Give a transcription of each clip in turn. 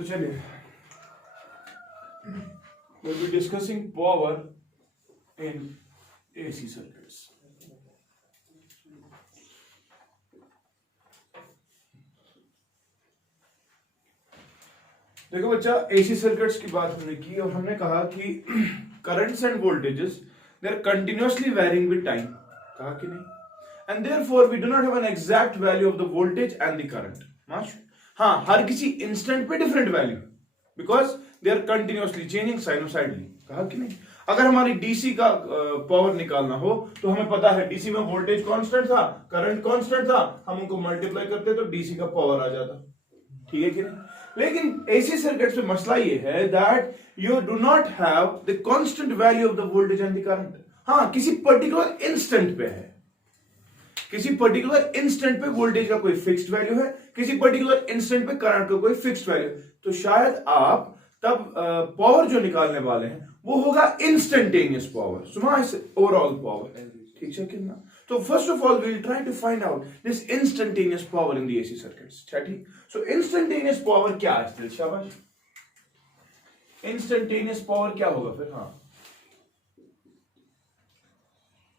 तो चलिए we'll be discussing power in AC circuits. देखो बच्चा, एसी सर्किट्स की बात हमने की और हमने कहा कि currents and voltages they are continuously varying with time, कहा कि नहीं, and therefore we do not have an exact value of the voltage and the current. हाँ, हर किसी इंस्टेंट पे different value because they are continuously changing sinusoidally, कहा कि नहीं। अगर हमारी डीसी का पावर निकालना हो तो हमें पता है डीसी में वोल्टेज कांस्टेंट था, करंट कांस्टेंट था, हम उनको मल्टीप्लाई करते तो डीसी का पावर आ जाता, ठीक है कि नहीं। लेकिन एसी सर्किट्स में मसला ये है that you do not have the constant value of the voltage and the current. हाँ, किसी पर्टिकुलर इंस्टेंट पे है, किसी पर्टिकुलर इंस्टेंट पे वोल्टेज का कोई फिक्स्ड वैल्यू है, किसी पर्टिकुलर इंस्टेंट पे करंट का कोई फिक्स्ड वैल्यू। तो शायद आप तब पावर जो निकालने वाले हैं वो होगा इंस्टेंटेनियस पावर, सुना इस ओवरऑल पावर, ठीक है कितना। तो first of all we will try to find out this instantaneous power in the AC circuits, ठीक। सो इंस्टेंटेनियस पावर क्या है स्टिल, शाबाश। इंस्टेंटेनियस पावर क्या होगा फिर? हाँ,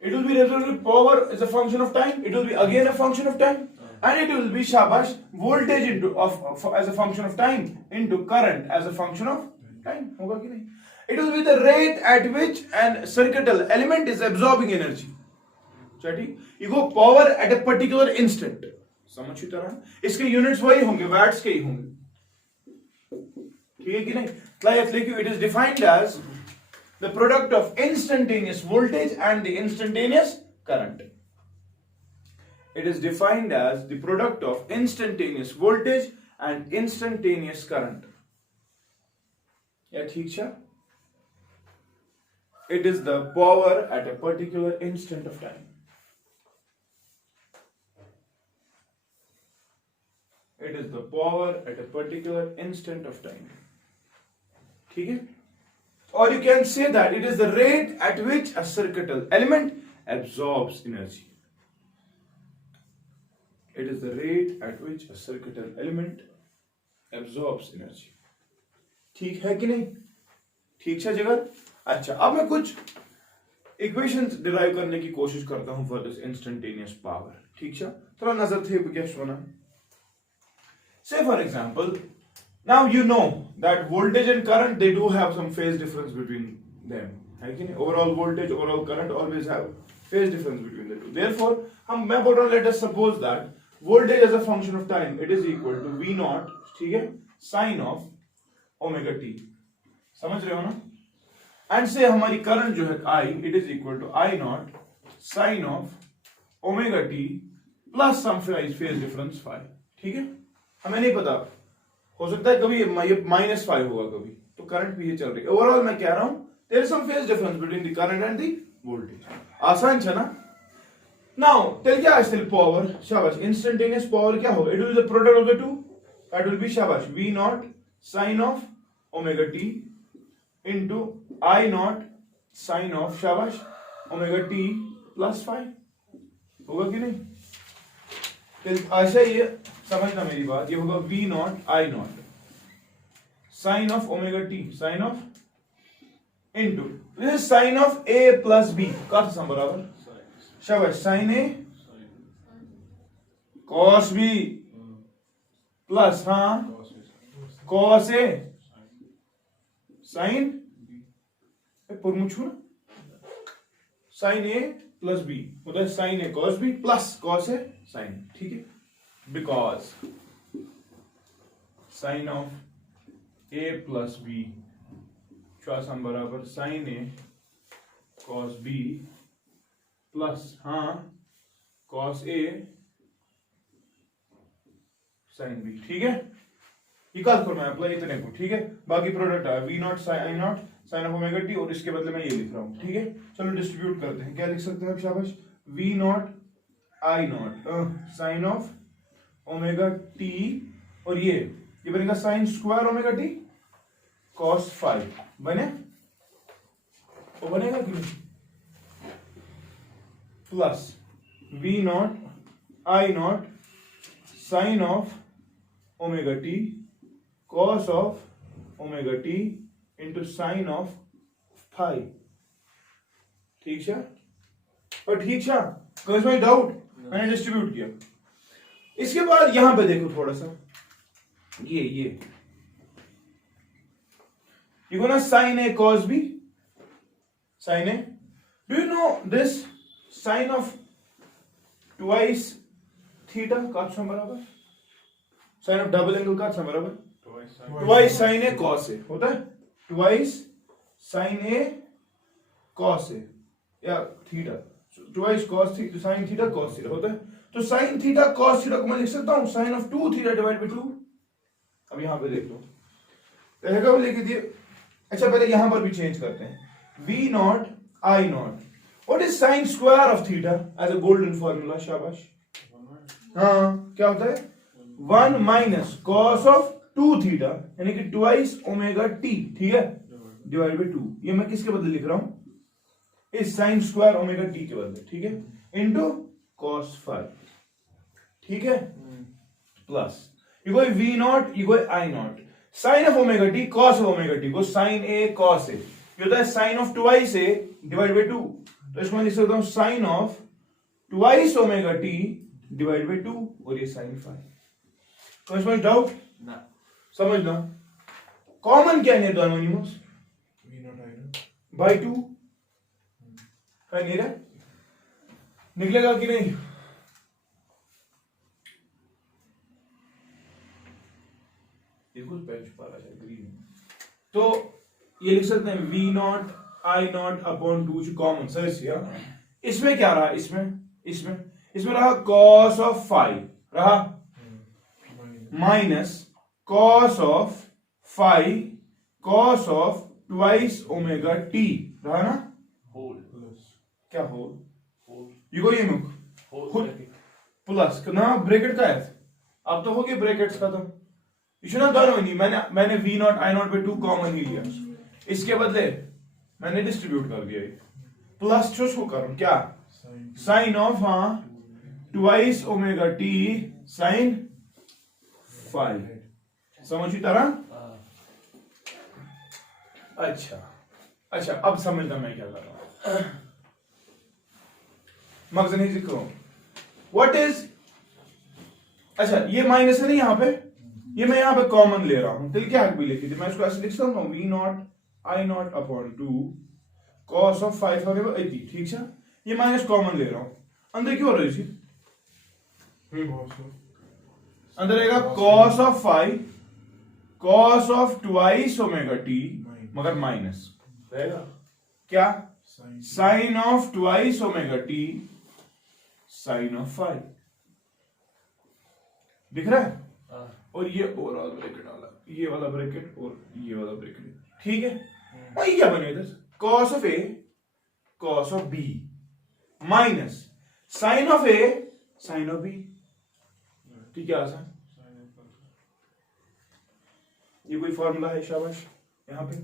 it will be relatively power is a function of time, it will be again a function of time, and it will be shabash voltage into of as a function of time into current as a function of time, होगा कि नहीं। it will be the rate at which an circuital element is absorbing energy, ठीक। you go power at a particular instant, समझ तरह, इसके units वही होंगे, watts के ही होंगे, ठीक है कि नहीं। like it is defined as the product of instantaneous voltage and the instantaneous current. It is defined as the product of instantaneous voltage and instantaneous current. Yeah, ठीक है। It is the power at a particular instant of time. It is the power at a particular instant of time. ठीक है। Or you can say that it is the rate at which a circuital element absorbs energy. It is the rate at which a circuital element absorbs energy. ठीक है कि नहीं? ठीक है जगह। अच्छा, अब मैं कुछ इक्वेशंस डिराइव करने की कोशिश करता हूं फॉर दिस इंस्टेंटेनियस पावर, ठीक है। थोड़ा नजर थे क्या सुना। Say for example, now you know that voltage and current, they do have some phase difference between them, है कि नहीं। overall voltage, overall current always have phase difference between the two. Therefore मैं बोल रहा हूं, let us suppose that voltage as a function of time, it is equal to v naught, ठीक है, sin of omega t, समझ रहे हो ना। and say हमारी current जो है I, it is equal to I naught sin of omega t plus some phase difference phi, ठीक है। हमें नहीं पता, हो सकता है कभी ये -5 होगा कभी, तो करंट भी ये चल रही है। ओवरऑल मैं कह रहा हूं there is some phase difference between the current and the voltage. आसान है ना। नाउ टेल क्या स्टिल पावर, शाबाश। इंस्टेंटेनियस पावर क्या होगा? It will be the product of the two, that will be शाबाश v naught sin of omega t into I naught sin of शाबाश ओमेगा t प्लस 5, होगा कि नहीं। ऐसा ये समझना मेरी बात, ये होगा v not I not sine of omega t, sine of into this is sine of a plus b का सम बराबर, शाबाश, sine a cos b plus हाँ cos a साइन पुरमुछु ना, साइन a प्लस b होता है sine a cos b plus cos a sine, ठीक है। Because sine of a plus b sum बराबर sine a cos b plus हाँ cos a sine b, ठीक है। ये कल करना है अप्लाई इतने को, ठीक है। बाकी प्रोडक्ट है v not sine naught sine of omega t, और इसके बदले में ये लिख रहा हूं, ठीक है। चलो डिस्ट्रीब्यूट करते हैं, क्या लिख सकते हैं आप, शाबाश। v not I not sine of omega t, और ये बनेगा sine square omega t cos 5, बने वो बनेगा कि नहीं, plus v not I not sine of omega t cos of omega t into sin of phi। ठीक है और ठीक है, कोई डाउट? मैंने डिस्ट्रीब्यूट किया। इसके बाद यहां पे देखो थोड़ा सा, ये को ना sin a cos b, sin a, do you know this sin of twice theta का बराबर, sin of double angle का बराबर twice sin a cos a होता है, twice sin a cos a या theta, twice cos theta sin theta cos theta होता है। तो sin थीटा cos थीटा को मैं लिख सकता हूं sin of 2 theta divide by 2। अब यहां पे देख लो, रहेगा वो लिख दिए। अच्छा पहले यहां पर भी चेंज करते हैं, v not I nought, what is sin square of theta as a golden formula? शाबाश, हाँ क्या होता है? 1 माइनस कॉस ऑफ 2 थीटा यानी कि ट्वाइस ओमेगा टी, ठीक है, डिवाइड बाय 2। ये मैं किसके बदले लिख रहा हूं? इस sin स्क्वायर ओमेगा टी के बदले, ठीक है, इनटू cos फाई, ठीक है, प्लस ये कोई v नॉट, ये कोई I not, sine of omega t cos of omega t को साइन ए कॉस ए, ये होता है sine of twice a divide by 2। तो इसको मैं लिख सकता हूं sine of twice omega t divide by 2 और ये साइन फाई। तो इसमें डाउट ना, समझना। कॉमन क्या है दोनों एनिमल्स? बाय 2 है, नहीं रहा, निकलेगा कि नहीं? तो ये लिख सकते हैं v not I nought upon 2 common sir. इसमें क्या रहा? इसमें रहा cos ऑफ फाई, रहा minus cos of phi cos of twice omega t, रहा ना, होल, क्या होल, ये को ये मुख प्लस ना ब्रैकेट का है। अब तो हो गए ब्रैकेट्स खत्म, ना दोनों नहीं, मैंने v not I not by 2 common ही लिया, इसके बदले मैंने डिस्ट्रीब्यूट कर दिया प्लस को करूं क्या, साइन ऑफ, हाँ, twice omega t sine phi, समझी तरह? अच्छा अब समझना मैं क्या कर रहा हूं, मगज नहीं जिक्र व्हाट इज, अच्छा ये माइनस है नहीं यहां पे, ये मैं यहां पे कॉमन ले रहा हूं, तो क्या भी लिखी थी मैं इसको ऐसे लिख सकता हूं v not I nought upon 2 cos of 5 होगा 80, ठीक है, ये माइनस कॉमन ले रहा हूं, अंदर क्यों हो रही थी, अंदर रहेगा cos of 5 cos of twice omega t मगर माइनस रहेगा क्या, sine of twice omega t sine of 5, दिख रहा है? और ये ओवरऑल ब्रैकेट वाला, ये वाला ब्रैकेट और ये वाला ब्रैकेट, ठीक है। और ये क्या बने इधर, cos of a cos of b minus sine of a sine of b, ठीक है, आसान। ये कोई फॉर्मूला है, शाबाश, यहां पे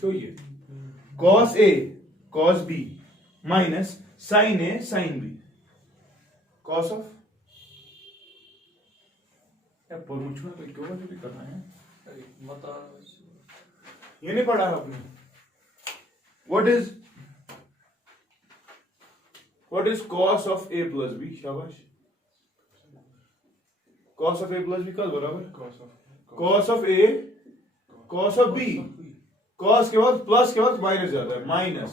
तो ये cos a cos b minus sine a sine b cos of, क्यों भी करना है, ये नहीं पढ़ा आपने? What is cos of a plus b, शाबाश, cos of a plus b कल बराबर cos of a cos of b, cos के बाद प्लस के बाद माइनस जाता है, minus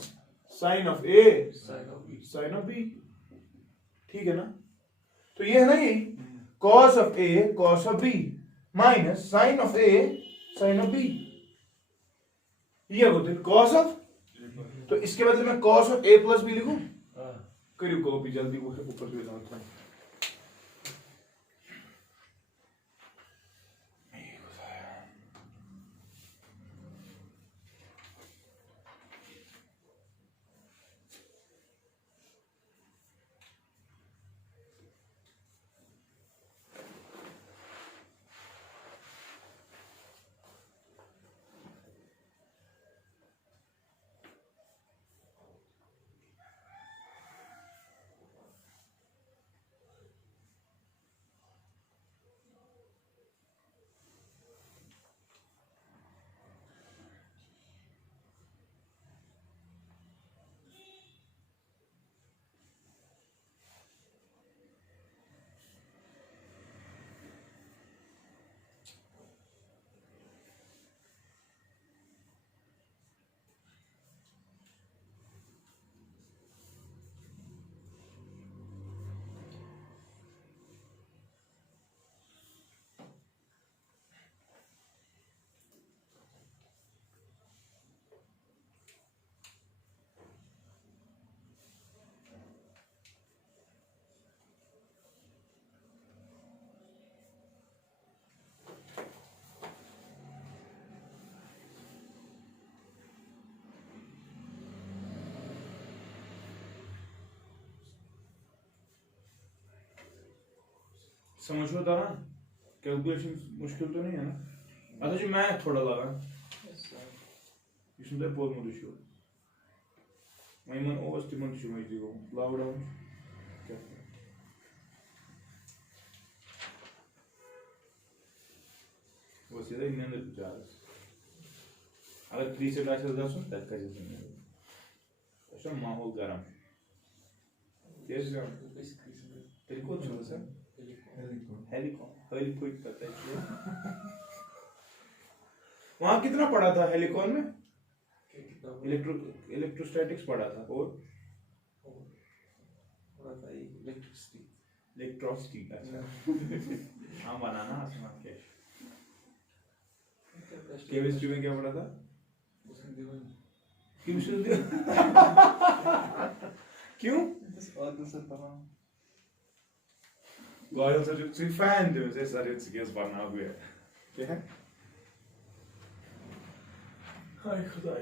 sine of a sine of b, ठीक है ना? तो ये है ना, यही cos of a cos of b minus sine of a sine of b, ये होते हैं cos ऑफ, तो इसके बदले मैं cos of a plus b लिखूं, करिए कॉपी जल्दी, वो ऊपर से लाता हूं। समझ होता ना, कैलकुलेशन मुश्किल तो नहीं है ना? अच्छा जी मैं थोड़ा लगा इसमें तो बहुत मुझे शो मैं मन ओवस तिमन शो मैं दिगो लाउड डाउन क्या वो सीधा इन अंदर जा रहा अगर 3 से क्लासेस जासो तब का जैसे नहीं ऐसा माहौल गरम यस गरम तेरे को चलो सर हेलिकॉन पता है वहां कितना पढ़ा था हेलिकॉन में? इलेक्ट्रोस्टैटिक्स पढ़ा था और पढ़ा था इलेक्ट्रोसिटी अच्छा हाँ बनाना आसमान के केमिस्ट्री में क्या पढ़ा था? क्यों? गॉयल सर जो फैन थे उसे सारे सीरियस पढ़ना हुआ है क्या है? हाय खुदा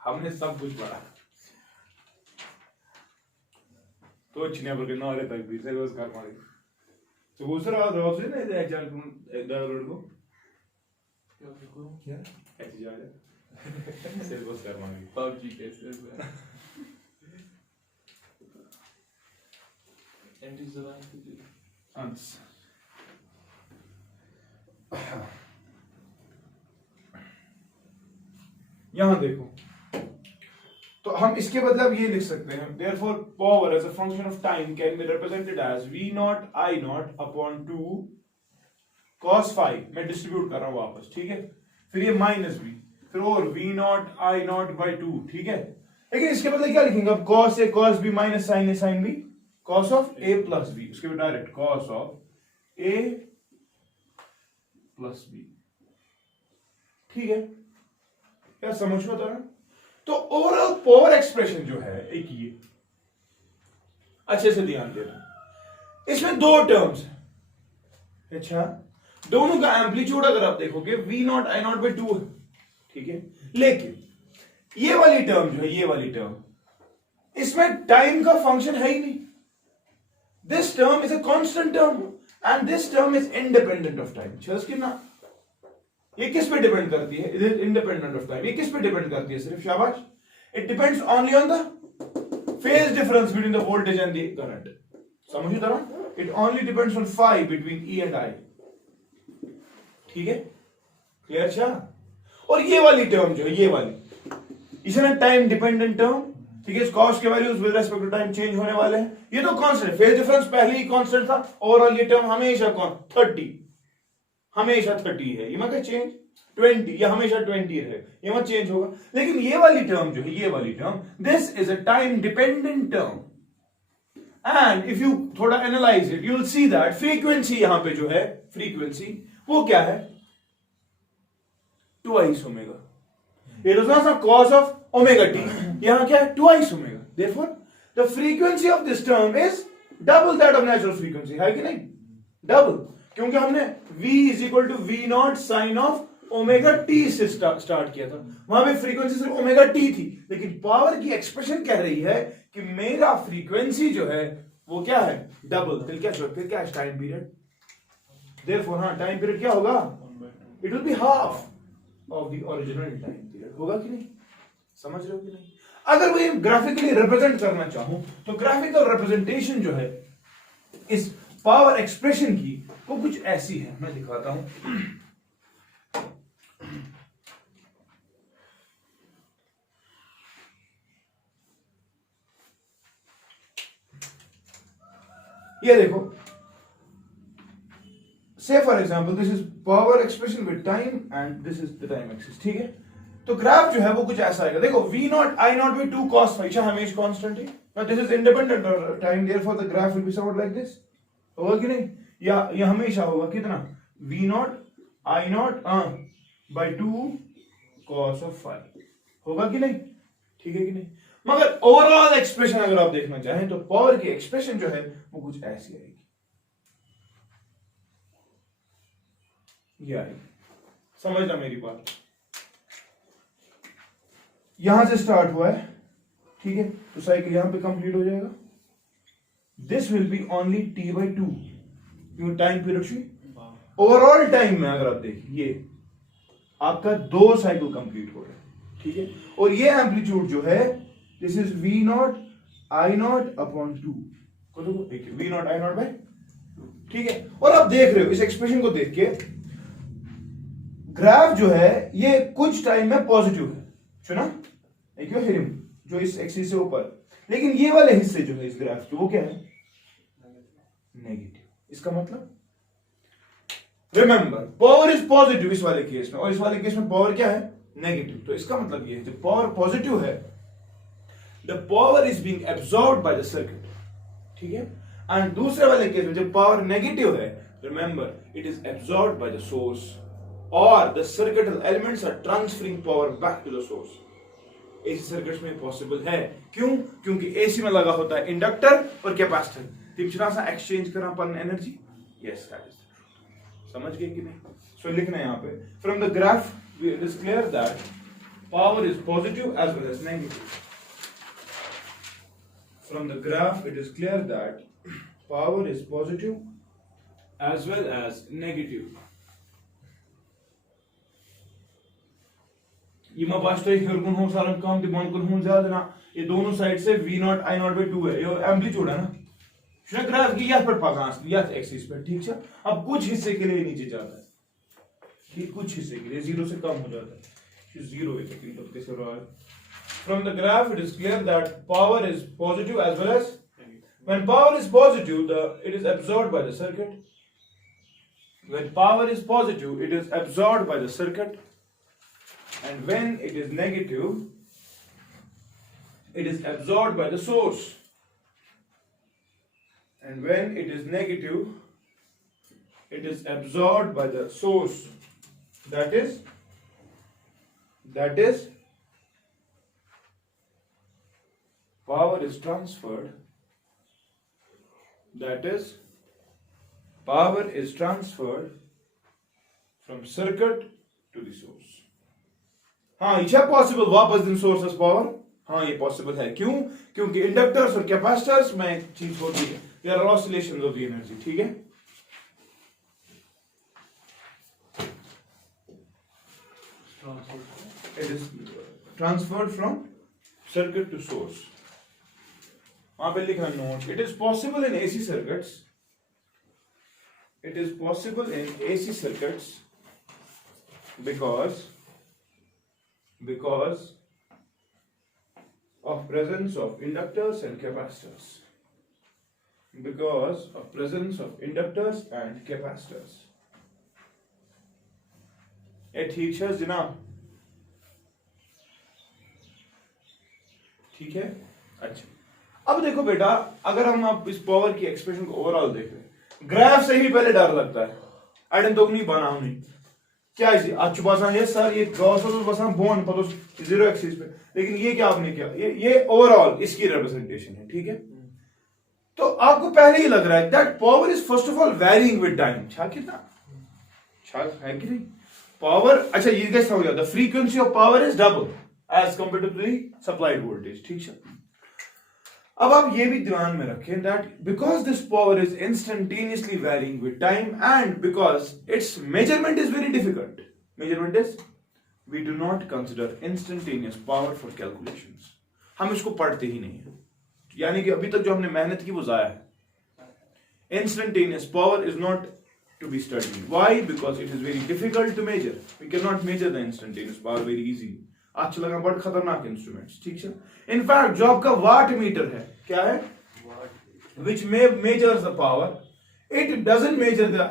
हमने सब कुछ पढ़ा तो चिन्ह पर के नारे तक भी से बस कर मारे तो वो सर आज रोज ने एक जान तुम एक दाल रोड को क्या ऐसे जा रहा से बस कर मारे पबजी कैसे एंटी जवान की अंस यहां देखो तो हम इसके बदले अब ये लिख सकते हैं therefore power as a function of time can be represented as v naught I naught upon 2 cos phi मैं डिस्ट्रीब्यूट कर रहा हूं वापस ठीक है फिर ये माइनस v फिर और v naught I naught by 2 ठीक है लेकिन इसके बदले क्या लिखेंगे अब cos a cos b minus sin a sin b cos of a plus b उसके बाद direct cos of a plus b ठीक है क्या समझ में आता है? तो ओवरऑल पावर एक्सप्रेशन जो है एक ये अच्छे से ध्यान देना इसमें दो टर्म्स है अच्छा दोनों का एम्पलीट्यूड अगर आप देखोगे v not I not by 2 ठीक है लेकिन ये वाली टर्म जो है ये वाली टर्म इसमें टाइम का फंक्शन है ही नहीं this term is a constant term and this term is independent of time कि ना ये किस पे डिपेंड करती है? It is independent of time. ये किस पे डिपेंड करती है? सिर्फ शाबाश it depends only on the phase difference between the voltage and the current समझिए तरह it only depends on phi between E and I ठीक है क्लियर अच्छा और ये वाली टर्म जो है ये वाली इसे ना टाइम डिपेंडेंट टर्म ठीक है कॉस के values with respect to time change होने वाले हैं ये तो कांस्टेंट फेज डिफरेंस पहले ही कांस्टेंट था ओवरऑल ये टर्म हमेशा 30 हमेशा 30 है ये मत चेंज 20 ये हमेशा 20 है ये मत चेंज होगा लेकिन ये वाली टर्म जो है ये वाली term this is a time dependent term and if you थोड़ा analyse it you will see that frequency यहां पे जो है फ्रीक्वेंसी वो क्या है 2i omega it is not cos of omega t यहां क्या है 2i omega therefore the frequency of this term is double that of natural frequency है कि नहीं डबल क्योंकि हमने v is equal to v not sine of omega t से start किया था वहां पे फ्रीक्वेंसी सिर्फ ओमेगा टी थी लेकिन पावर की एक्सप्रेशन कह रही है कि मेरा फ्रीक्वेंसी जो है वो क्या है डबल फिर क्या टाइम पीरियड देयरफॉर हां टाइम पीरियड क्या होगा it will be half of the original time period होगा कि नहीं समझ रहे हो कि नहीं अगर वो ग्राफिकली रिप्रेजेंट करना चाहूं तो ग्राफिकल रिप्रेजेंटेशन जो है इस पावर एक्सप्रेशन की वो कुछ ऐसी है मैं दिखाता हूं ये देखो से for example this is power expression with time and this is the time axis ठीक है तो ग्राफ जो है वो कुछ ऐसा आएगा देखो v not I not by 2 cos phi हमेशा कांस्टेंट है now this is independent of time therefore the graph will be somewhat like this होगा कि नहीं या ये हमेशा होगा कितना v not I not by 2 cos of phi होगा कि नहीं ठीक है कि नहीं मगर ओवरऑल एक्सप्रेशन अगर आप देखना चाहें तो पावर की एक्सप्रेशन जो है वो कुछ ऐसी आएगी ये आएगी समझना मेरी बात यहां से स्टार्ट हुआ है ठीक है तो साइकिल यहां पे कंप्लीट हो जाएगा this will be only T/2 क्यों टाइम पीरियड ओवरऑल टाइम में अगर आप देखिए ये आपका 2 साइकिल कंप्लीट हो रहा है, ठीक है। और ये एम्पलीट्यूड जो है दिस इज V0I0/2 को देखिए V0I0/2, ठीक है। और आप देख रहे हो इस एक्सप्रेशन को देख के ग्राफ जो है ये कुछ टाइम में पॉजिटिव है, सुना हिरम जो इस एक्सिस से ऊपर, लेकिन ये वाले हिस्से जो है इस ग्राफ के वो क्या है नेगेटिव। इसका मतलब रिमेंबर पावर इज पॉजिटिव इस वाले केस में, और इस वाले केस में पावर क्या है नेगेटिव। तो इसका मतलब ये है जब पावर पॉजिटिव है the power is being absorbed by the circuit, ठीक है। एंड दूसरे वाले केस में जब पावर नेगेटिव है remember it is absorbed by the source और the circuital elements are transferring power back to the source. AC circuits में possible है, क्यों? क्योंकि एसी में लगा होता है इंडक्टर और कैपेसिटर, तिम सा एक्सचेंज करा अपन एनर्जी। यस दैट इज समझ गए कि नहीं? सो लिखना है यहाँ पे from the graph it is clear that power is positive as well as negative. From the graph it is clear that power is positive as well as negative. ये मैं बात तो हिरकुन हो सारा कम दिमाग कुन हो ज्यादा ना, ये दोनों साइड से V0I0/2 है, ये एम्पलीट्यूड है ना ग्राफ की यह पर पकास यह एक्सिस पर, ठीक है। अब कुछ हिस्से के लिए नीचे जाता है, ठीक, कुछ हिस्से के लिए 0 से कम हो जाता है, 0 है तो कैसे हो रहा है। From the graph it is clear that power is positive as well as when power is positive it is absorbed by the circuit, when power is positive it is absorbed by the circuit and when it is negative it is absorbed by the source, and when it is negative it is absorbed by the source, that is power is transferred, that is power is transferred from circuit to the source। हाँ ये possible वापस दिन sources power, हाँ ये possible है, क्यों? क्योंकि inductors और कैपेसिटर्स में एक चीज होती है यार ऑसिलेशन ऑफ द एनर्जी, ठीक है। It is transferred from circuit to source. वहां पे लिखा note it is possible in AC circuits, it is possible in AC circuits because of presence of inductors and capacitors, because of presence of inductors and capacitors। ये ठीक है जनाब, ठीक है। अच्छा अब देखो बेटा, अगर हम आप इस पावर की एक्सप्रेशन को ओवरऑल देख रहे हैं, ग्राफ से ही पहले डर लगता है, अड़न तो नहीं बना नहीं क्या अच्छ बसान ये सर ये गॉस बसान बोन पता 0 एक्सिस पे, लेकिन ये क्या आपने किया, ये ओवरऑल इसकी रिप्रेजेंटेशन है, ठीक है। तो आपको पहले ही लग रहा है that power is first of all varying with time, छा कितना छा है कि नहीं पावर। अच्छा ये कैसा हो गया, the frequency of power is double as compared to the supplied voltage, ठीक है। अब आप ये भी ध्यान में रखें that because this power is instantaneously varying with time and because its measurement is very difficult, measurement is we do not consider instantaneous power for calculations, हम इसको पढ़ते ही नहीं है, यानी कि अभी तक जो हमने मेहनत की वो जाया है। Instantaneous power is not to be studied, why? Because it is very difficult to measure, we cannot measure the instantaneous power very easily। अच्छा लगा बड़ा खतरनाक इंस्ट्रूमेंट्स, ठीक है। इनफैक्ट जो आपका वाट मीटर है क्या है, which measures the power, it doesn't measure the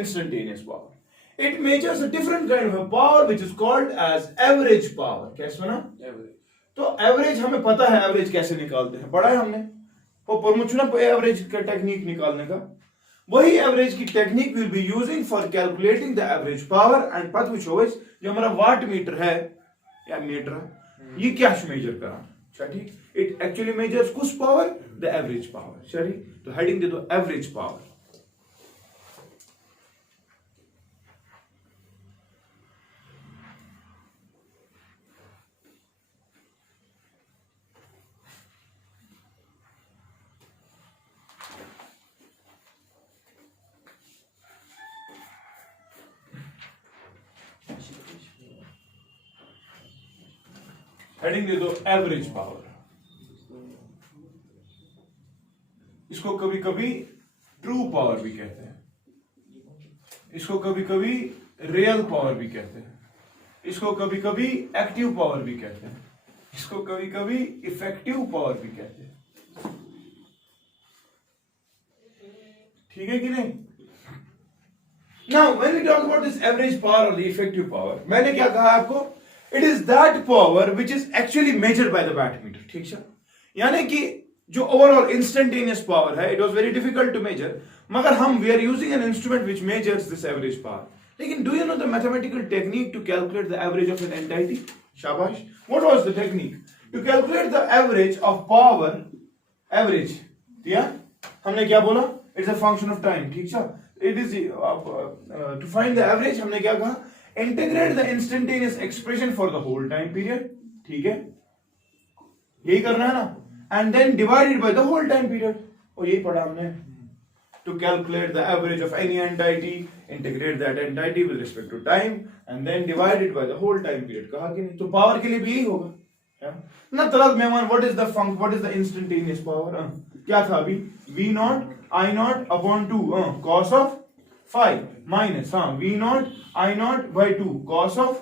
instantaneous power, it measures a different kind of a power which is called as average power। क्या सुना एवरेज? तो एवरेज हमें पता है एवरेज कैसे निकालते हैं, पढ़ा है हमने वो परमुचुना एवरेज का टेक्निक निकालने का, वही एवरेज की technique will be using for calculating the average power and पता विच होइस जो हमारा वाट मीटर है या मीटर है ये क्या मेजर करा, ठीक, इट एक्चुअली मेजर्स कुछ पावर द एवरेज पावर, ठीक। तो हेडिंग दे दो एवरेज पावर। हेडिंग दे दो एवरेज पावर। इसको कभी कभी ट्रू पावर भी कहते हैं, इसको कभी कभी रियल पावर भी कहते हैं, इसको कभी कभी एक्टिव पावर भी कहते हैं, इसको कभी कभी इफेक्टिव पावर भी कहते हैं। ठीक है कि नहीं? Now when we talk about this average power or the effective power, मैंने क्या कहा आपको? It is that power which is actually measured by the wattmeter. ठीक है, यानी कि जो ओवरऑल इंस्टेंटेनियस पावर है, it was very difficult to measure, मगर हम we are using an instrument which measures this average power. लेकिन do you know the mathematical technique to calculate the average of an entity? शाबाश. What was the technique to calculate the average of power? Average दिया, हमने क्या बोला? It's a function of time. ठीक है, it is to find the average हमने क्या कहा? Integrate the instantaneous expression for the whole time period. ठीक है, यही करना है ना, and then divide it by the whole time period. और यही पढ़ा हमने. To calculate the average of any entity, integrate that entity with respect to time, and then divide it by the whole time period. कहा कि नहीं? तो power के लिए भी यही होगा ना. तरल मेहमान, what is the instantaneous power? क्या था अभी? V naught I naught upon 2 cos of phi minus V naught I naught by 2 cos of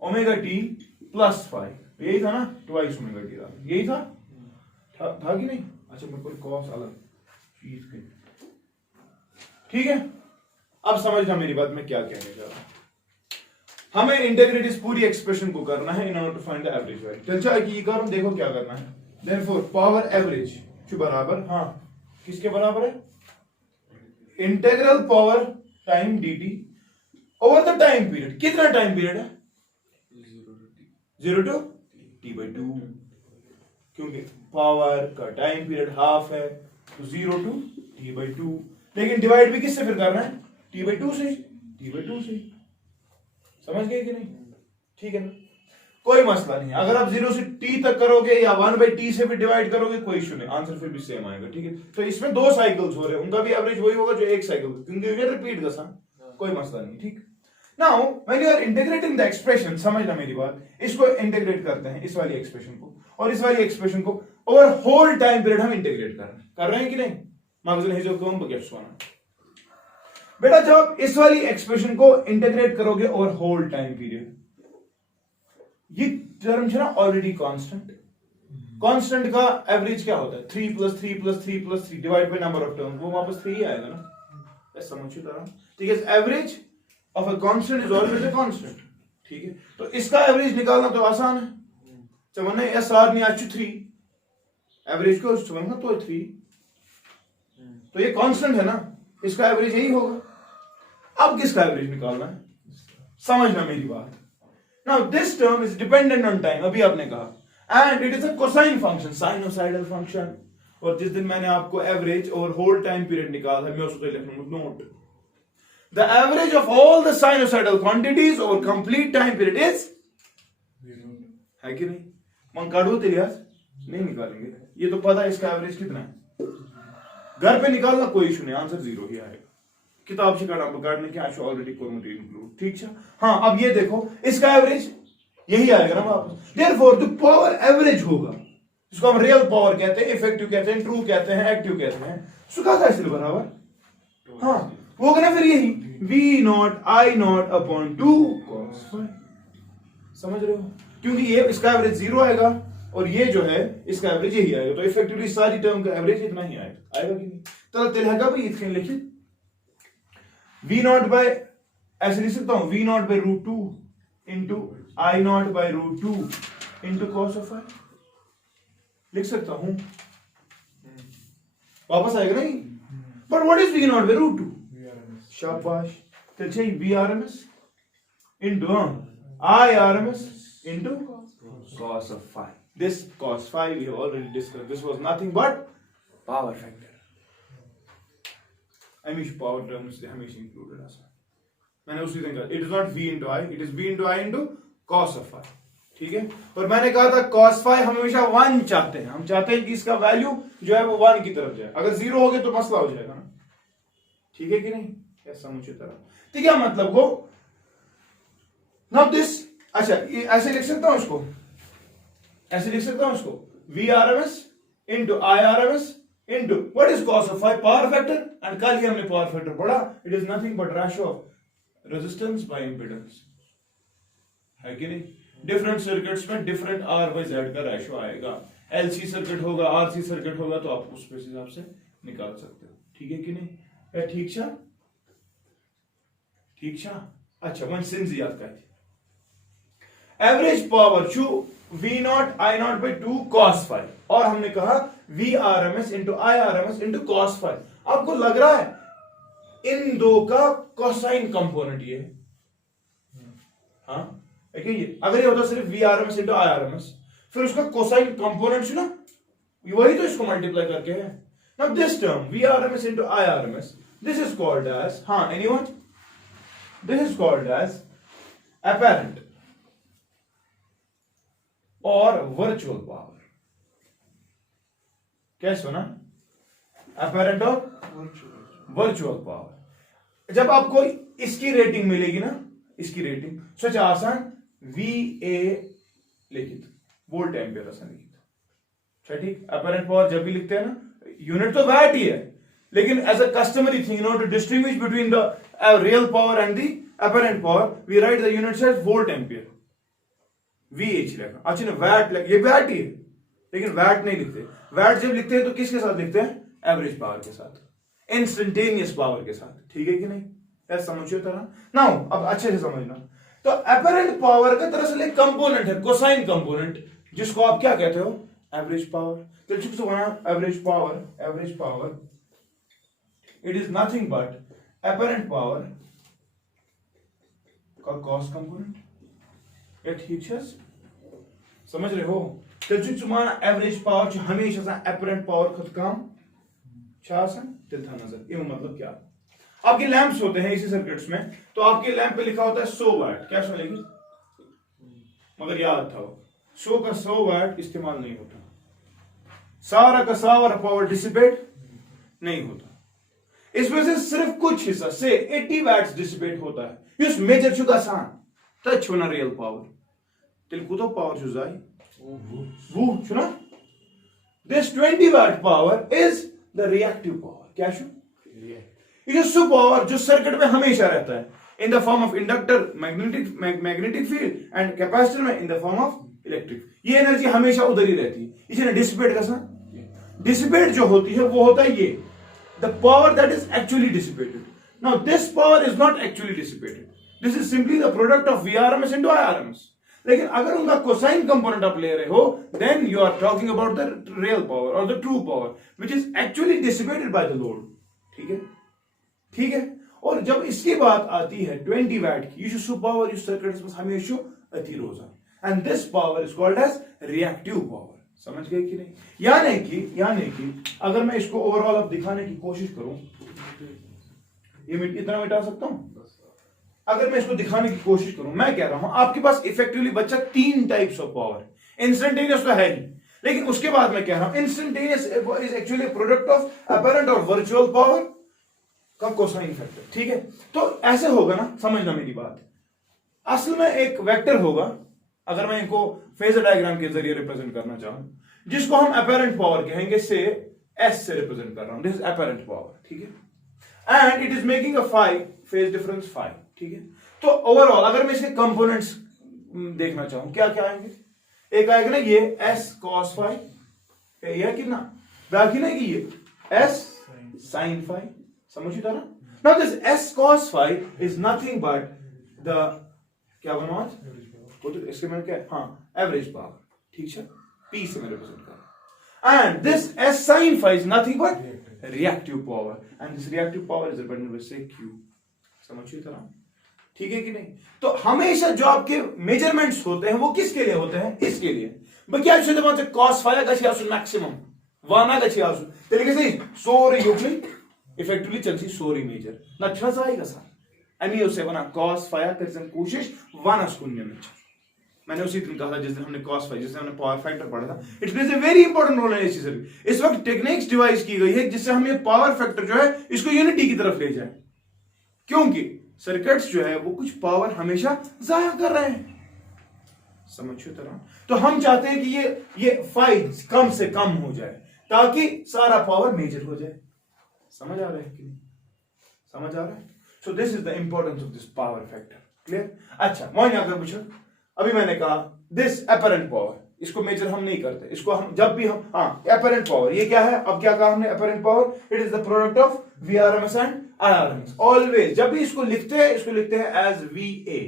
omega t plus phi. यही था ना, twice omega t था, यही था कि नहीं? अच्छा, मेरे को cos अलग चीज के, ठीक है. अब समझना मेरी बात, मैं क्या कहने जा रहा हूं. हमें इंटीग्रेट इस पूरी एक्सप्रेशन को करना है in order to find the average value. चल कि करो, देखो क्या करना है. देयरफॉर पावर एवरेज के बराबर, हाँ किसके बराबर है? Integral power time dt over the time period. कितना टाइम पीरियड है? 0 to t/2, क्योंकि पावर का टाइम पीरियड हाफ है, तो 0 to t/2. लेकिन डिवाइड भी किससे फिर करना है? t/2 से. t/2 से समझ गए कि नहीं? ठीक है ना, कोई मसला नहीं. अगर आप 0 से t तक करोगे या 1/t से भी डिवाइड करोगे, कोई इशू नहीं, आंसर फिर भी सेम आएगा. ठीक है, तो इसमें 2 साइकिल्स हो रहे हैं, उनका भी एवरेज वही होगा जो एक साइकिल, क्योंकि ये रिपीट का सा, कोई मसला नहीं. ठीक. Now when you are integrating the expression, समझना मेरी बात, इसको इंटीग्रेट करते हैं, इस वाली एक्सप्रेशन को और इस वाली एक्सप्रेशन को ओवर होल टाइम पीरियड हम इंटीग्रेट कर रहे हैं कि नहीं? मगजन हिजो कौन बगैर बेटा, जब इस वाली एक्सप्रेशन को इंटीग्रेट करोगे ओवर होल टाइम पीरियड, ये टर्म है ना ऑलरेडी कांस्टेंट. कांस्टेंट का एवरेज क्या होता है? 3 + 3 + 3 + 3 divide by number of terms, वो वापस 3 ही आएगा ना. समझिए तरह. ठीक है, average of a constant is always a constant. ठीक है, तो इसका एवरेज निकालना तो आसान है. चमने SR नहीं आज 3 एवरेज को चमना तो 3, तो ये कांस्टेंट है ना, इसका एवरेज यही होगा. अब किसका एवरेज निकालना है? समझना मेरी बात. Now this term is dependent on time, अभी आपने कहा, and it is a cosine function, sinusoidal function. और जिस दिन मैंने आपको एवरेज और होल टाइम पीरियड निकाला है, मैं उसको लिखूंगा note. The average of all the sinusoidal quantities over complete time period is 0. है कि नहीं? मन काटो तेरी आज नहीं निकालेंगे, ये तो पता है इसका एवरेज कितना है. घर पे निकालना कोई इशू नहीं, आंसर 0 ही आएगा. किताब से काटने की आज ऑलरेडी इंक्लूड. ठीक है, हाँ. अब ये देखो, इसका एवरेज यही आएगा ना वापस. देयरफॉर जो पावर एवरेज होगा, जिसको हम रियल पावर कहते हैं, इफेक्टिव कहते हैं, ट्रू कहते हैं, एक्टिव कहते हैं, सुखा का इसलिए बराबर, हाँ वो होगा ना फिर यही V naught I naught upon 2 cos phi. समझ रहे हो? क्योंकि ये इसका एवरेज 0 आएगा और ये जो है इसका एवरेज यही आएगा, तो इफेक्टिवली सारी टर्म का एवरेज इतना ही आएगा. आएगा कि नहीं? तो तेलहगा भी इतने लिखित V naught by, ऐसे लिख सकता हूं, V naught by √2 into I naught by √2 into cos of phi. लिख सकता हूं, वापस आएगा नहीं. But what is V naught by √2? शाबाश. तो चाहिए VRMS into IRMS into cos of phi. This cos phi we have already discussed. This was nothing but power factor. हमेशा पावर टर्म्स हमेशा इंक्लूडेड है. मैंने उसी दिन कहा, it is not V into I, it is V into I into cos of phi. ठीक है, और मैंने कहा था cos phi हमेशा 1 चाहते हैं. हम चाहते हैं कि इसका वैल्यू जो है वो 1 की तरफ जाए. अगर 0 हो गए तो मसला हो जाएगा ना. ठीक है कि नहीं? ऐसा मुझे तरह. तो क्या मतलब को नाउ दिस, अच्छा ये ऐसे लिख सकता हूं इसको, ऐसे लिख सकता हूं इसको, VRMS into IRMS into what is cos of phi, power factor, and कल ही हमने पावर फैक्टर पढ़ा, it is nothing but ratio of resistance by impedance, है कि नहीं। डिफरेंट सर्किट्स में डिफरेंट R बाय Z का रेशियो आएगा, LC सर्किट होगा, RC सर्किट होगा, तो आप उस हिसाब से निकाल सकते हो, ठीक है कि नहीं। ठीक छा, ठीक छा। अच्छा वन सिंजी याद कर, एवरेज पावर छू V0 I0 by 2 cos phi, और हमने कहा VRMS into IRMS into cos phi। आपको लग रहा है इन दो का कोसाइन कंपोनेंट ये, हाँ ये अगर ये होता सिर्फ VRMS इंटू IRMS, फिर उसका कोसाइन कंपोनेंट ना वही तो इसको मल्टीप्लाई करके है। Now this term VRMS into IRMS, this is called as, हाँ anyone, this is called as apparent और वर्चुअल पावर। क्या सुना, अपैरेंट और वर्चुअल पावर। जब आपको इसकी रेटिंग मिलेगी ना, इसकी रेटिंग सोचा आसान, VA लिखित वोल्ट एम्पियर आसान लिखित, ठीक। अपैरेंट पावर जब भी लिखते हैं ना, यूनिट तो वैट ही है, लेकिन as a customary thing in order to distinguish between the real power and the apparent power, we write the unit as volt ampere, VH लिखा। अच्छा ना वैट, ये वैट ही है, लेकिन वैट नहीं लिखते। वैट जब लिखते हैं तो किसके साथ लिखते हैं, एवरेज पावर के साथ, इंस्टेंटेनियस पावर के साथ, ठीक है कि नहीं, ऐसा समझिए तरह ना। अब अच्छे से समझना, तो अपैरेंट पावर का दरअसल एक कंपोनेंट है, कोसाइन कंपोनेंट, जिसको आप क्या कहते हो, एवरेज पावर। तो जिसको बना average power it is nothing but apparent power का कॉस कंपोनेंट, ये ठीक है, समझ रहे हो। तो एवरेज पावर हमेशा अपैरेंट पावर खुद काम तिल था नजर, ये मतलब क्या, आपके लैंप्स होते हैं इसी सर्किट्स में, तो आपके लैंप पे लिखा होता है 100 वाट, क्या सुनेगी, मगर याद था 100 का 100 वाट इस्तेमाल नहीं होता, सारा का सारा पावर डिसिपेट नहीं होता, इसमें से सिर्फ कुछ हिस्सा से 80 वैट्स डिसिपेट होता है। इस मेजर चुका सान तच होना रियल पावर, तिल कुतो पावर चुजाई वो छुना, this 20 watt power is the reactive power, क्या शु, ये जो पावर जो सर्किट में हमेशा रहता है, in the form of inductor magnetic field and capacitor में in the form of electric, ये एनर्जी हमेशा उधर ही रहती है। इसे डिसिपेट का डिसिपेट जो होती है वो होता है ये, the power that is actually dissipated. Now this power is not actually dissipated, this is simply the product of VRMS into IRMS। लेकिन अगर उनका कोसाइन कंपोनेंट आप ले रहे हो, then you are talking about the real power और the true power which is actually dissipated by the load, ठीक है, ठीक है। और जब इसकी बात आती है 20 वैट की, ये जो पावर इस सर्किट में हमेशा अति रोजा, and this power is called as reactive power, समझ गए कि नहीं। यानी कि अगर मैं इसको ओवरऑल अब दिखाने की कोशिश करूं, ये इतना मिटा सकता हूं, अगर मैं इसको दिखाने की कोशिश करूं, मैं कह रहा हूं आपके पास इफेक्टिवली बच्चा 3 टाइप्स ऑफ पावर, इंस्टेंटेनियस तो है ही, लेकिन उसके बाद मैं कह रहा हूं instantaneous is actually product of apparent और वर्चुअल पावर का कोसाइन फैक्टर, ठीक है। तो ऐसे होगा ना, समझना मेरी बात, असल में एक वेक्टर होगा, अगर मैं इनको फेजर डायग्राम के जरिए रिप्रेजेंट करना चाहूं, जिसको हम अपैरेंट पावर कहेंगे, से एस से रिप्रेजेंट कर रहा हूं, दिस इज अपैरेंट पावर, ठीक है, and it is making a phi phase difference phi, ठीक है। तो ओवरऑल अगर मैं इसके कंपोनेंट्स देखना चाहूं, क्या क्या आएंगे, एक आएगा ना ये S cos phi, ये कितना, बाकी ना कि ये S sin phi, समझिए तरह। Now this S cos phi is nothing but the, क्या बनवा इसके मैंने क्या, हाँ एवरेज पावर, ठीक है, P से मैं रिप्रेजेंट कर रहा हूं, and this S sin phi is nothing but reactive power, and this reactive power is represented by से Q, समझिए तरह, ठीक है कि नहीं। तो हमेशा जो आपके मेजरमेंट्स होते हैं वो किसके लिए होते हैं, इसके लिए, क्या cos phi गछि मैक्सिमम वाना गछि आसु, तेरे से सोरी युक्ली इफेक्टिवली चलसी सोरी मेजर ना छस आएगा सर एमी उसे बना cos phi करसन कोशिश वाना शून्य में, मैंने उसी दिन कहा था जिस दिन हमने cos phi, जिस दिन हमने पावर फैक्टर पढ़ा था, it plays a very important role in AC circuit. इस वक्त टेक्निक्स डिवाइस की गई है जिससे हम ये पावर फैक्टर जो है इसको यूनिटी की तरफ ले जाए, क्योंकि सर्किट्स जो है वो कुछ पावर हमेशा जाया कर रहे हैं, समझिए तरह। तो हम चाहते हैं कि ये फाइव कम से कम हो जाए ताकि सारा पावर मेजर हो जाए। समझ आ रहा है कि नहीं? समझ आ रहा है? So this is the importance of this power factor. Clear? अच्छा मोइन अगर पूछो, अभी मैंने कहा दिस अपरेंट पावर, इसको मेजर हम नहीं करते, इसको हम जब भी हम अपरेंट पावर, ये क्या है? अब क्या कहा हमने? Apparent power it is the product of VRMS and IRMS। Always जब भी इसको लिखते हैं एज VA,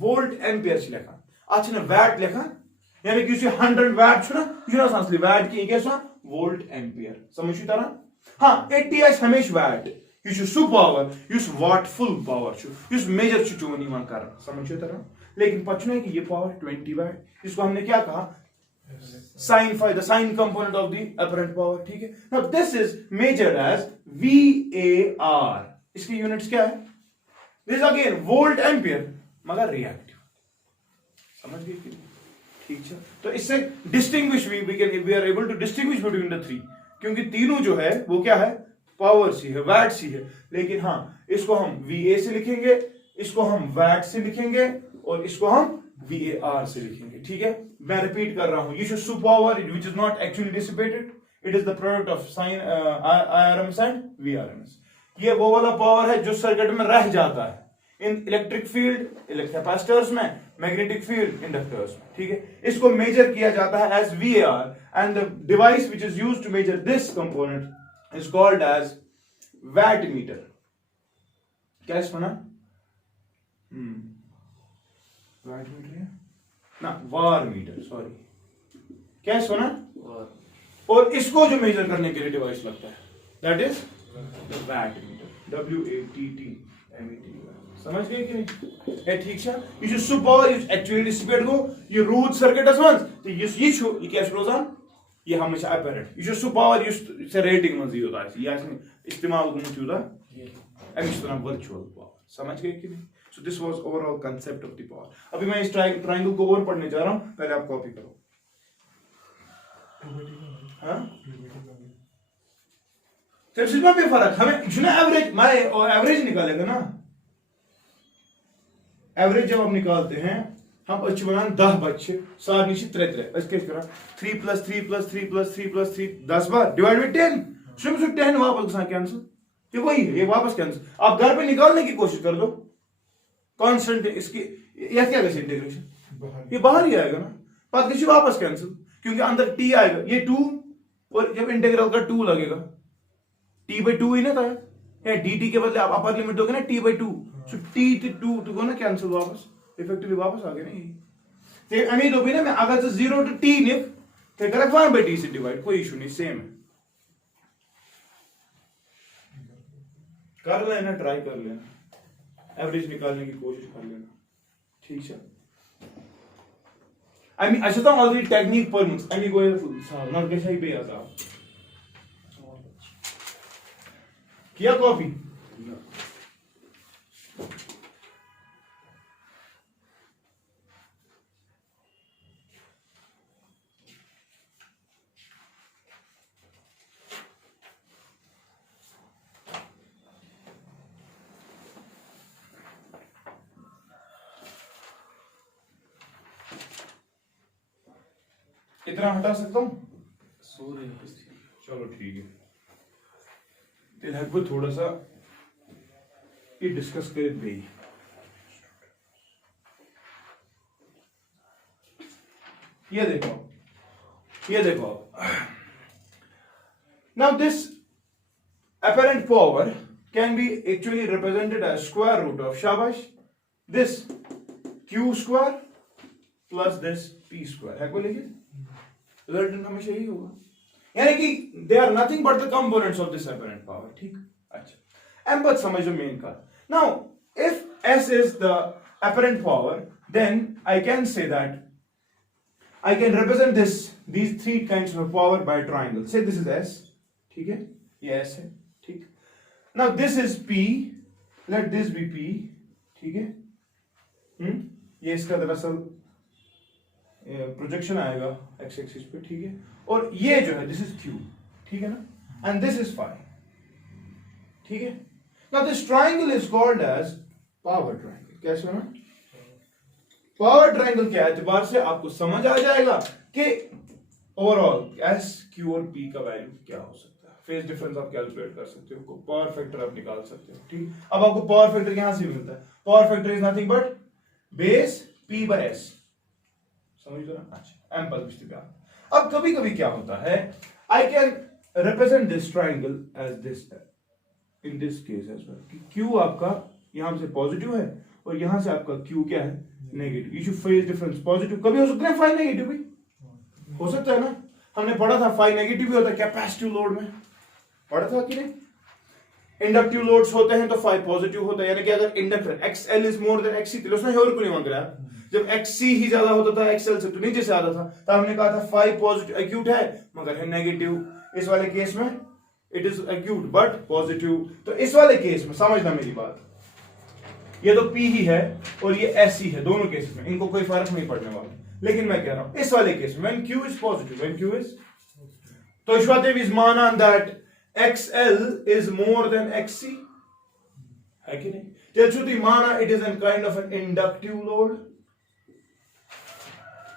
वोल्ट एम्पियर से लिखा। अच्छा ना वैट लिखा, यानी कि 100 वैट छु ना असली वैट की क्या वोल्ट एम्पियर। समझिए तरह? हाँ 80 आस हमेशा वैट, यह सु पावर युस वाट फुल पावर छु, युस मेजर छु चोन यवं कर। समझिए तरह? लेकिन पता कि ये पावर 20 वैट, इसको हमने क्या कहा? Sine phi, the sine component of the apparent power. ठीक है, now this is measured as VAR। इसकी यूनिट्स क्या है? दिस अगेन वोल्ट एम्पियर मगर रिएक्टिव। समझ गए कि? ठीक है, तो इससे distinguish we are able to distinguish between the three, क्योंकि तीनों जो है वो क्या है? पावर सी है, वैट सी है। लेकिन हाँ इसको हम VA से लिखेंगे, इसको हम वैट से लिखेंगे और इसको हम VAR से लिखेंगे। ठीक है, मैं रिपीट कर रहा हूं, ये सु power which is not actually dissipated, it is the product of sine IRMS and VRMS। ये वो वाला पावर है जो सर्किट में रह जाता है इन इलेक्ट्रिक फील्ड कैपेसिटर्स में, मैग्नेटिक फील्ड इंडक्टर्स में। ठीक है, इसको मेजर किया जाता है as VAR and the device which is used to measure this component is called as watt meter. क्या सुना? वैट मीटर है ना, वार मीटर, सॉरी। क्या सुना? और इसको जो मेजर करने के लिए डिवाइस लगता है that is the VAT metre, WATT। समझ गए कि नहीं? है ठीक है, ये जो सु पावर एक्चुअली डिसिपेट गो ये रूट सर्किटस मज, तो ये क्या रोजान ये हमेशा अपरेंट, ये सु पावर से रेटिंग मज योता ये इस्तेमाल गुमुत Utah Amish one virtual power. समझ गए कि नहीं? So this was overall concept of the power. अभी मैं इस ट्रायंगल को और पढ़ने जा रहा हूं, पहले आप कॉपी करो। हाँ तो इसमें भी फर्क हमें एवरेज, मैं एवरेज निकालेगा ना, एवरेज जब हम निकालते हैं हम अच्छी बनान 10 बच्चे Sarni 3 3 plus 3 plus 3 plus 3 plus 3 10 bar divide by 10 सो 10 वापस कैंसिल, ये वही है, ये वापस कैंसिल। आप घर पे निकालने की कोशिश कर दो, कांस्टेंट इसकी यह क्या कैसे इंटीग्रेशन, ये बाहर ही आएगा ना, बात किसी वापस कैंसिल, क्योंकि अंदर t आएगा, ये 2 और जब इंटीग्रल का 2 लगेगा t/2 ही ना था, dt के बदले आप अपर लिमिट दोगे ना t/2, सो t/2 तो को ना कैंसिल वापस, इफेक्टिवली वापस आ गया ना। ये उम्मीद होगी ना, मैं अगर से 0 to t निक तो करेक्ट 1/t से डिवाइड, कोई इशू नहीं, सेम है। कर लेना, ट्राई कर लेना, एवरेज निकालने की कोशिश कर लेना। ठीक है, अच्छा तो ऑलरेडी टेक्निक पर अमी गो नॉट कैसा ही पे आता किया कॉपी इतना हटा सकता हूं? चलो ठीक है, तो थोड़ा सा ये डिस्कस कर दे। ये देखो now this apparent power can be actually represented as square root of शाबाश this q square plus this p square है, कोई लेकिन रिजल्ट हमेशा यही होगा, यानी कि they are nothing but the components of this apparent power। ठीक, अच्छा एम बस समझो मेन का। now if s is the apparent power then I can say that I can represent these three kinds of power by a triangle। say this is s, ठीक है, ये s है, ठीक। now this is p, let this be p, ठीक है, ये इसका दरअसल प्रोजेक्शन आएगा x एक्सिस पे, ठीक है, और ये जो है दिस इज q, ठीक है ना, एंड दिस इज फाई, ठीक है। now this triangle is called as power triangle। कैसे ना, पावर ट्रायंगल के एतबार से आपको समझ आ जाएगा कि ओवरऑल एस क्यू और पी का वैल्यू क्या हो सकता है। फेज डिफरेंस आप कैलकुलेट कर सकते हो, पावर फैक्टर आप निकाल सकते हो। ठीक, अब आपको पावर फैक्टर यहां से मिलता है। Power factor is nothing but base P by S, समझ लो ना। अच्छा, एम प्लस बी। अब कभी कभी क्या होता है, I can represent this triangle as this in this case as well, कि क्यू आपका यहां से पॉजिटिव है और यहां से आपका क्यू क्या है, negative. Issue phase difference positive कभी हो सकता है, फाई नेगेटिव भी हो सकता है ना। हमने पढ़ा था फाई नेगेटिव भी होता है कैपेसिटिव लोड में, पढ़ा था कि नहीं। इंडक्टिव लोड्स होते हैं तो फाई पॉजिटिव होता है, यानी कि अगर inductor XL is more than एक्ससी, तो उसने और को नहीं मांग रहा है। जब एक्ससी ही ज्यादा होता था एक्सएल से, तो नीचे से आता था, तब हमने कहा था फाई पॉजिटिव एक्यूट है मगर है नेगेटिव। इस वाले केस में it is acute but positive. तो इस वाले केस में समझना मेरी बात, ये तो P ही है और ये S ही है, दोनों केस में इनको कोई फर्क नहीं पड़ने वाला। लेकिन मैं कह रहा हूं इस वाले केस में when Q is positive, when Q is, तो Ishwadev is माना that XL is more than XC, है कि नहीं। Telshruti माना it is a kind of an inductive load,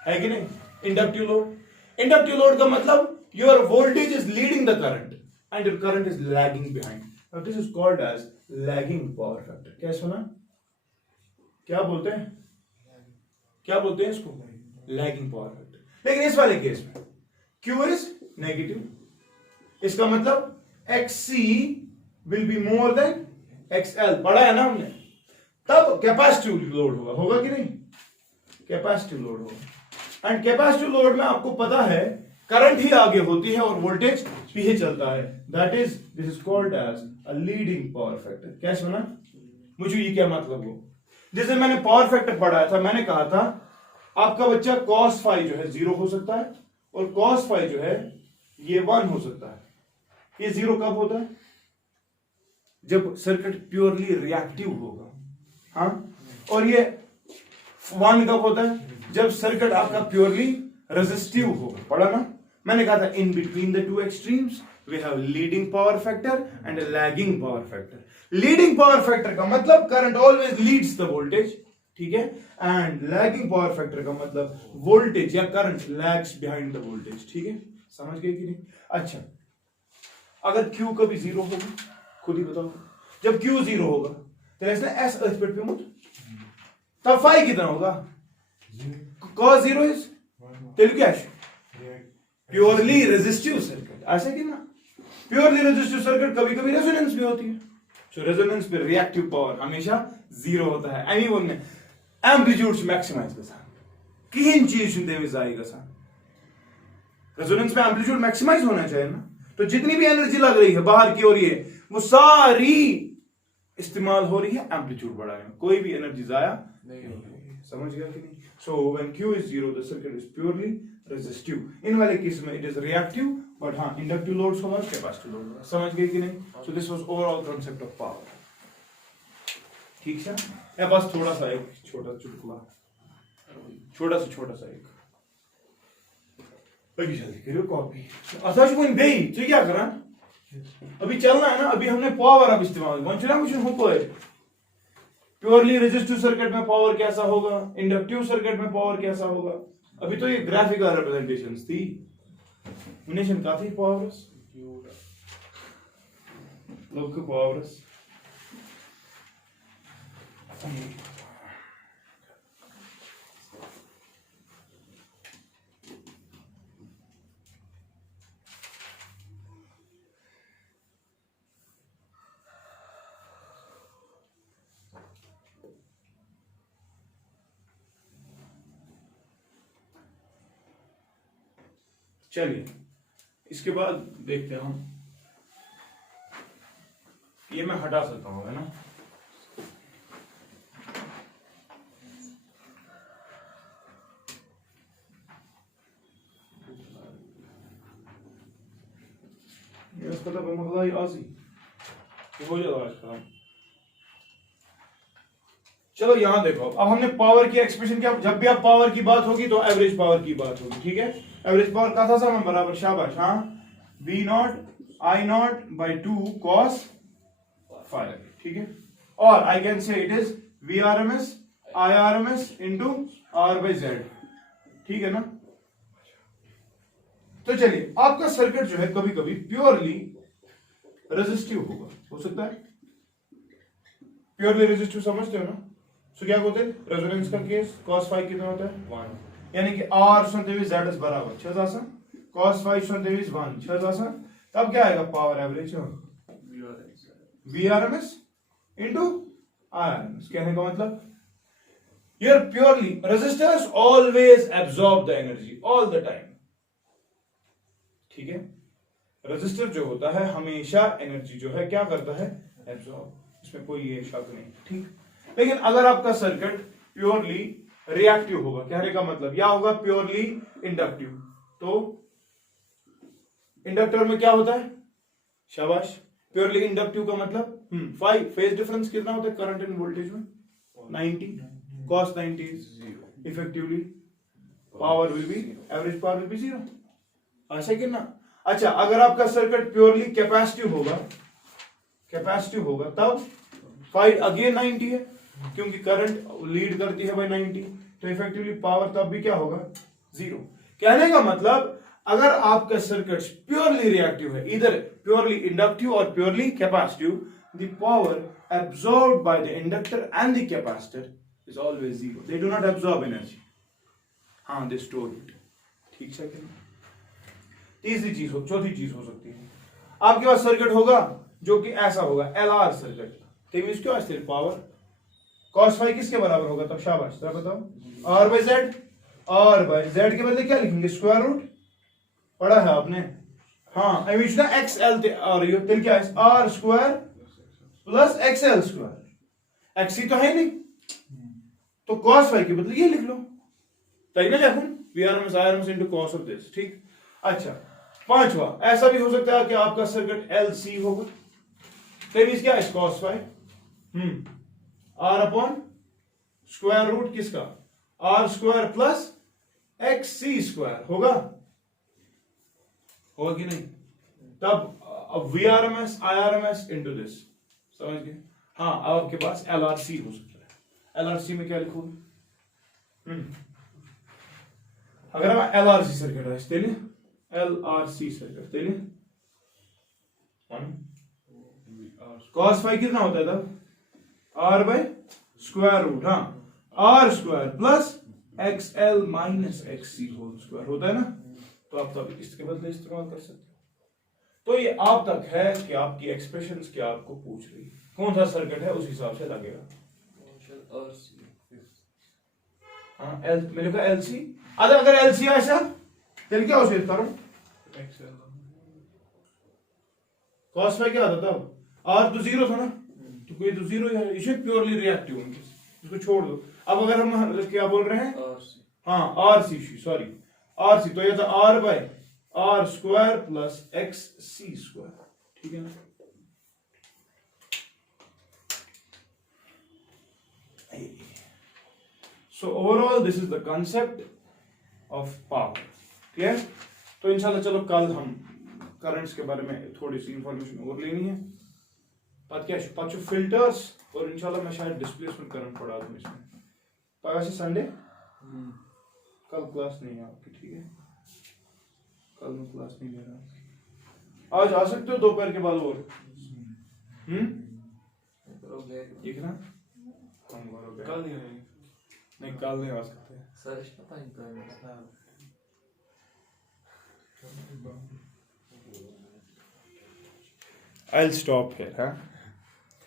है कि नहीं। इंडक्टिव लोड, इंडक्टिव लोड का मतलब your voltage is leading the current and your current is lagging behind. Now this is called as lagging power factor. क्या सुना, क्या बोलते हैं, क्या बोलते हैं इसको, लैगिंग पावर फैक्टर। लेकिन इस वाले केस में Q इज नेगेटिव, इसका मतलब XC will be more than XL, पढ़ा है ना हमने। तब कैपेसिटिव लोड होगा, होगा कि नहीं, कैपेसिटिव लोड होगा। एंड कैपेसिटिव लोड में आपको पता है करंट ही आगे होती है और वोल्टेज पीछे चलता है। That is this is called as a leading power factor. क्या सुना, मुझे ये क्या मतलब हो। जैसे मैंने पावर फैक्टर पढ़ाया था, मैंने कहा था आपका बच्चा cos फाई जो है 0 हो सकता है और cos फाई जो है ये 1 हो सकता है। ये 0 कब होता है, जब सर्किट प्योरली रिएक्टिव होगा, हाँ। और ये 1 कब होता है, जब सर्किट आपका प्योरली रेजिस्टिव होगा, पढ़ा ना। मैंने कहा था in between the two extremes we have leading power factor and lagging power factor. Leading power factor का मतलब current always leads the voltage, ठीक है। एंड लैगिंग पावर फैक्टर का मतलब वोल्टेज या current lags behind the voltage, ठीक है। समझ गए कि नहीं। अच्छा, अगर Q कभी 0 होगा, खुद ही बताओ। जब Q 0 होगा तो ऐसा एस एस्पेक्ट पे मुझ तब फाई कितना होगा, cos 0 इज तेलुगु क्या है, प्योरली रेजिस्टिव सर्किट, ऐसे कि ना। प्योरली रेजिस्टिव सर्किट कभी कभी रेजोनेंस भी होती है, तो रेजोनेंस पे रिएक्टिव पावर हमेशा 0 होता है। एमी बोलने एम्पलीट्यूड मैक्सिमाइज गसान कहीं चीज देवी आई गसान, रेजोनेंस में एम्पलीट्यूड मैक्सिमाइज होना चाहिए ना। तो जितनी भी एनर्जी लग रही है बाहर की ओर ये वो सारी इस्तेमाल हो रही है एम्पलीट्यूड बढ़ाने में, कोई भी एनर्जी जाया नहीं हो रही है। समझ गया कि नहीं। So when Q is 0 the circuit is purely resistive। इन वाले केस में इट इज रिएक्टिव, बट हाँ इंडक्टिव लोड्स होगा, कैपेसिटिव लोड होगा। समझ गए कि नहीं। So this was overall concept of power, ठीक है। या बस थोड़ा सा एक छोटा चुटकुला, छोटा सा एक अभी जल्दी करो कॉपी। अच्छा जो बे तो क्या करा, अभी चलना है ना। अभी हमने पावर अब इस्तेमाल वंचना कुछ हो है। प्योरली रेजिस्टिव सर्किट में पावर कैसा होगा, इंडक्टिव सर्किट में पावर कैसा होगा। अभी तो ये ग्राफिकल रिप्रेजेंटेशंस थी, मिनेशन काफी पावरस लोग पावरस। चलिए इसके बाद देखते हैं हम, ये मैं हटा सकता हूं, है ना। ये उसका तो मगला ही आसी ये हो जाएगा आज का। चलो यहां देखो, अब हमने पावर की एक्सप्रेशन क्या, जब भी आप पावर की बात होगी तो एवरेज पावर की बात होगी, ठीक है। एवरेज पावर का था सम बराबर, शाबाश, हाँ, V not I not by 2 cos phi, ठीक है। और I can say it is VRMS IRMS into R by Z, ठीक है ना। तो चलिए आपका सर्किट जो है कभी कभी प्योरली रेजिस्टिव होगा, हो सकता है। प्योरली रेजिस्टिव समझते हो ना। सो क्या होते हैं रेजोनेंस का केस, cos फाई कितना होता है 1, यानी कि R सुनते हुए Z बराबर 6 आसान, cos फाई सुनते हुए 1 6 आसान, तब क्या आएगा power average VRMS into RMS। कहने का मतलब here purely resistors always absorb the energy all the time, ठीक है। रेजिस्टर जो होता है हमेशा एनर्जी जो है क्या करता है एब्जॉर्ब, इसमें कोई ये शक नहीं, ठीक। लेकिन अगर आपका सर्किट प्योरली रिएक्टिव होगा, कहने का मतलब या होगा प्योरली इंडक्टिव, तो इंडक्टर में क्या होता है, शाबाश, प्योरली इंडक्टिव का मतलब 5 फेज डिफरेंस कितना होता है करंट एंड वोल्टेज में 90, cos 90 effectively power will be, average power will be 0, ऐसा कि ना। अच्छा अगर आपका सर्किट प्योरली कैपेसिटिव होगा तब फाइव अगेन 90 है, क्योंकि करंट लीड करती है बाय 90, तो इफेक्टिवली पावर तब भी क्या होगा 0। कहने का मतलब अगर आपका सर्किट प्योरली रिएक्टिव है, इधर प्योरली इंडक्टिव और purely capacitive, the power absorbed by the inductor and the capacitor is always 0, they do not absorb energy, हाँ दे स्टोर इट, ठीक है। तीसरी चीज चौथी चीज हो सकती है आपके पास सर्किट होगा जो कि ऐसा होगा LR सर्किट, तो क्या स्थिर पावर cos फाई किसके बराबर होगा तब, शाबाश तब बताओ R by Z, R by Z के बदले क्या लिखेंगे स्क्वायर रूट, पढ़ा है आपने, हाँ इमेज ना XL और ये फिर क्या है R square plus XL square, XC तो है नहीं, तो cos फाई के बदले ये लिख लो, तभी ना लिखूं VRMS IRMS into cos of this, ठीक। अच्छा पांचवा ऐसा भी हो सकता है कि आपका सर्किट LC होगा, तो क्या है cos phi R upon square root किसका R square plus XC square होगा कि नहीं, तब VRMS IRMS into this, समझ गए। हाँ अब आपके पास LRC हो सकता है, LRC में क्या लिखोगे अगर हम LRC सर्किट है तेली LRC सर्किट तेली cos फाई कितना होता है तब R बाय स्क्वायर रूट, हाँ R square plus XL minus XC whole square होता है ना, तो आप तब इसके बदले इस्तेमाल कर सकते हो। तो ये आप तक है कि आपकी एक्सप्रेशंस क्या आपको पूछ रही है, कौन सा सर्किट है उस हिसाब से लगेगा। हाँ मेरे का LC, अगर LC ऐसा फिर क्या हो सकता है cos फाई क्या आता तब R तो 0 था ना, तो कोई तो 0 ही है, इसे प्योरली रिएक्टिव है, इसको छोड़ दो। अब अगर हम क्या बोल रहे हैं हाँ RC सॉरी RC, तो ये था R by R square plus XC square, ठीक है ना। So overall this is the concept of power, clear. तो इंशाल्लाह चलो कल हम करंट्स के बारे में थोड़ी सी इंफॉर्मेशन और लेनी है, पता फिल्टर्स, और इंशाल्लाह मैं शायद डिस्प्लेसमेंट करंट पढ़ा दूं इसमें। पता से संडे कल क्लास नहीं है आपकी, ठीक है, कल मैं क्लास नहीं ले रहा। आज आ सकते हो दोपहर के बाद और ठीक है ना, हम कल नहीं कल नहीं आ सकते सर, पता नहीं I'll stop here, huh?